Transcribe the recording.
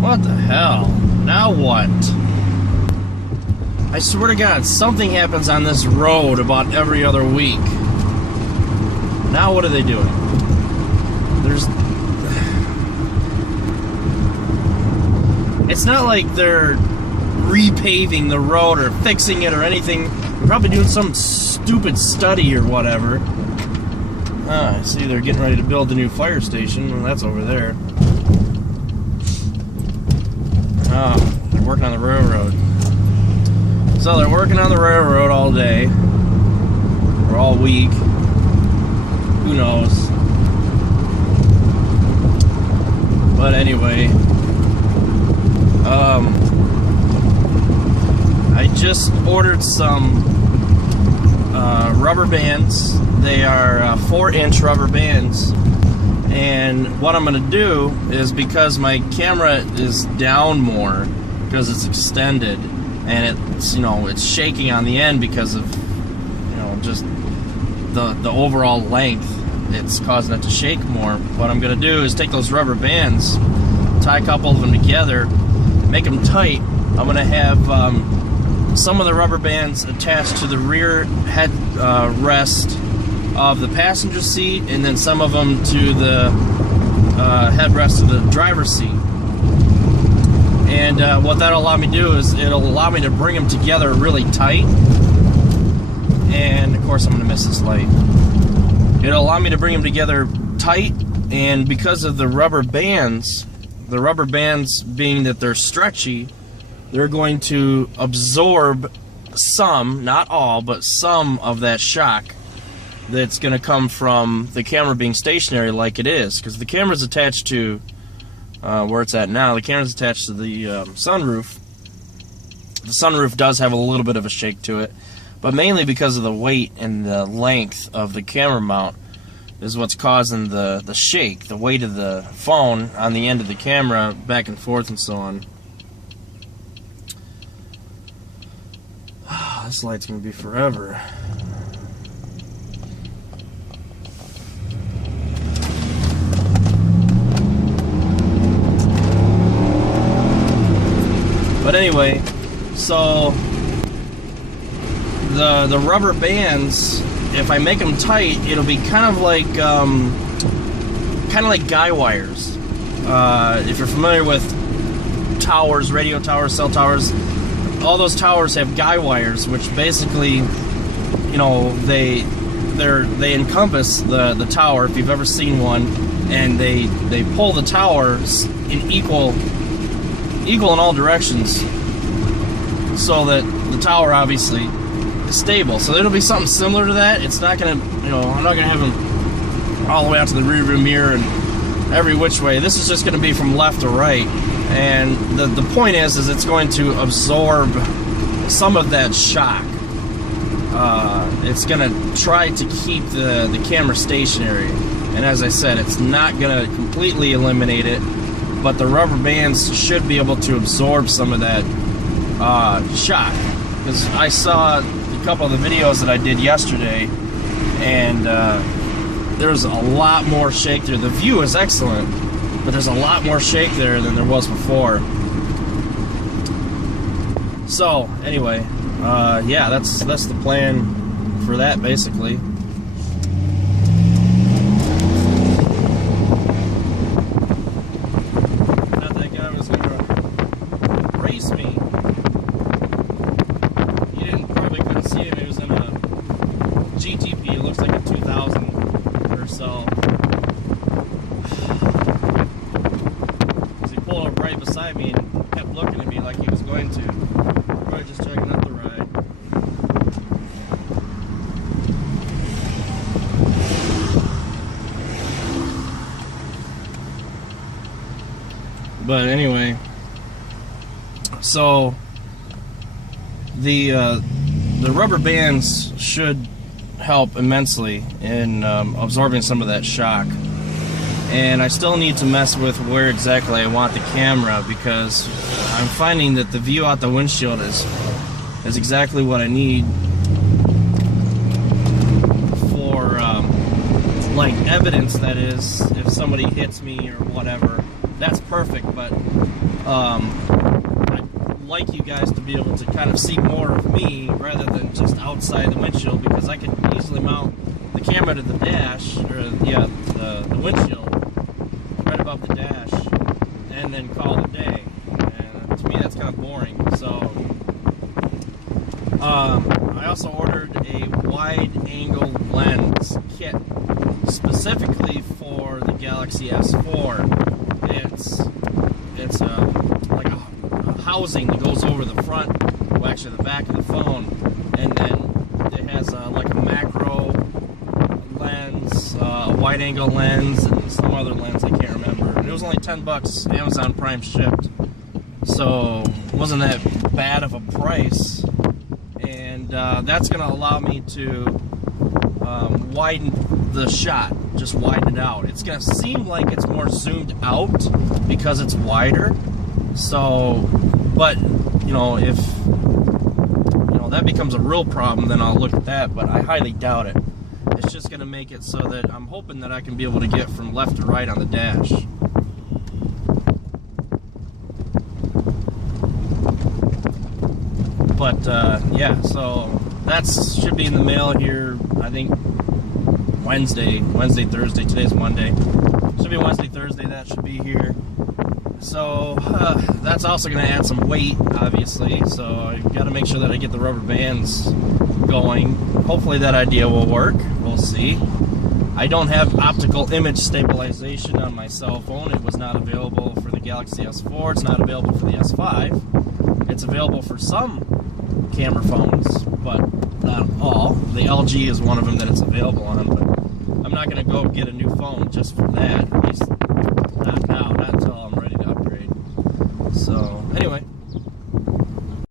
What the hell? Now what? I swear to God, something happens on this road about every other week. Now what are they doing? It's not like they're repaving the road or fixing it or anything. They're probably doing some stupid study or whatever. I see they're getting ready to build the new fire station. Well, that's over there. Oh, they're working on the railroad. So they're working on the railroad all day. Or all week. Who knows? But anyway. I just ordered some rubber bands. They are 4-inch rubber bands. And what I'm going to do is, because my camera is down more because it's extended and it's, it's shaking on the end because of, just the overall length, it's causing it to shake more. What I'm going to do is take those rubber bands, tie a couple of them together, make them tight. I'm going to have some of the rubber bands attached to the rear head rest of the passenger seat, and then some of them to the headrest of the driver's seat. And what that'll allow me to do is it'll allow me to bring them together really tight. And of course I'm going to miss this light. It'll allow me to bring them together tight, and because of the rubber bands being that they're stretchy, they're going to absorb some, not all, but some of that shock that's going to come from the camera being stationary like it is, because the camera's attached to where it's at now. The camera's attached to the sunroof. The sunroof does have a little bit of a shake to it, but mainly because of the weight and the length of the camera mount is what's causing the shake, the weight of the phone on the end of the camera back and forth and so on. This light's going to be forever. But anyway, so the rubber bands, if I make them tight, it'll be kind of like guy wires. If you're familiar with towers, radio towers, cell towers, all those towers have guy wires, which basically, they encompass the tower. If you've ever seen one, and they pull the towers in equal in all directions, so that the tower obviously is stable. So it'll be something similar to that. It's not gonna, I'm not gonna have them all the way out to the rear view mirror and every which way. This is just gonna be from left to right. And the point is it's going to absorb some of that shock. It's going to try to keep the camera stationary. And as I said, it's not going to completely eliminate it, but the rubber bands should be able to absorb some of that shock. Because I saw a couple of the videos that I did yesterday, and there's a lot more shake there. The view is excellent, but there's a lot more shake there than there was before. So anyway, yeah, that's the plan for that basically. Not that guy was gonna race me. You probably couldn't see him. He was in a GTP. It looks like a 2000 or so. Right beside me and kept looking at me like he was going to. Probably just checking out the ride. But anyway, so the rubber bands should help immensely in absorbing some of that shock. And I still need to mess with where exactly I want the camera, because I'm finding that the view out the windshield is exactly what I need for like evidence. That is, if somebody hits me or whatever, that's perfect. But I'd like you guys to be able to kind of see more of me rather than just outside the windshield, because I could easily mount the camera to the dash, or yeah, the windshield, right above the dash, and then call it a day. And to me, that's kind of boring. So I also ordered a wide-angle lens kit specifically for the Galaxy S4. It's like a housing that goes over the front, well, actually the back of the phone, and then it has like a macro lens, a wide-angle lens, and some other lens I can't remember. It was only $10, Amazon Prime shipped, so it wasn't that bad of a price. And that's going to allow me to widen the shot, just widen it out. It's going to seem like it's more zoomed out because it's wider. So, but you know, if that becomes a real problem, then I'll look at that. But I highly doubt it. It's just going to make it so that I'm hoping that I can be able to get from left to right on the dash. But yeah, so that should be in the mail here, I think Wednesday, Thursday. Today's Monday. Should be Wednesday, Thursday. That should be here. So that's also going to add some weight, obviously. So I got to make sure that I get the rubber bands going. Hopefully that idea will work. We'll see. I don't have optical image stabilization on my cell phone. It was not available for the Galaxy S4. It's not available for the S5. It's available for some camera phones, but not all. The LG is one of them that it's available on, but I'm not going to go get a new phone just for that. At least